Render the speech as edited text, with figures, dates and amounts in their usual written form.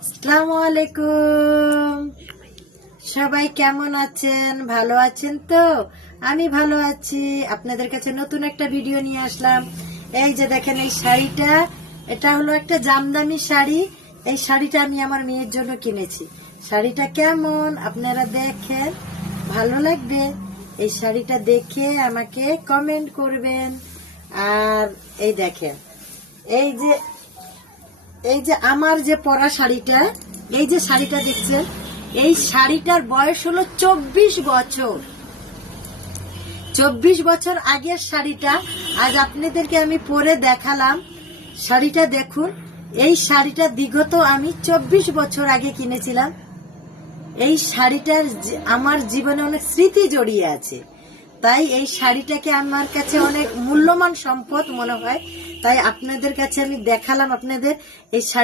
আসসালামু আলাইকুম। সবাই কেমন আছেন? ভালো আছেন তো? আমি ভালো আছি। আপনাদের কাছে নতুন একটা ভিডিও নিয়ে আসলাম। এই যে দেখেন, এই শাড়িটা, এটা হলো একটা জামদানি শাড়ি। এই শাড়িটা আমি আমার মেয়ের জন্য কিনেছি। শাড়িটা কেমন আপনারা দেখেন, ভালো লাগবে। এই শাড়িটা দেখে আমাকে কমেন্ট করবেন। আর এই দেখেন, এই যে এই যে আমার যে পরা শাড়িটা, এই যে শাড়িটা দেখছেন, এই শাড়িটার বয়স হলো 24 বছর। 24 বছর আগের শাড়িটা আজ আপনাদেরকে আমি পরে দেখালাম। শাড়িটা দেখুন, এই শাড়িটা বিগত আমি 24 বছর আগে কিনেছিলাম। এই শাড়িটার আমার জীবনে অনেক স্মৃতি জড়িয়ে আছে। তাই এই শাড়িটাকে আমার কাছে অনেক মূল্যবান সম্পদ মনে হয়। তাই আপনাদের কাছে আমি দেখালাম আপনাদের এই শাড়ি।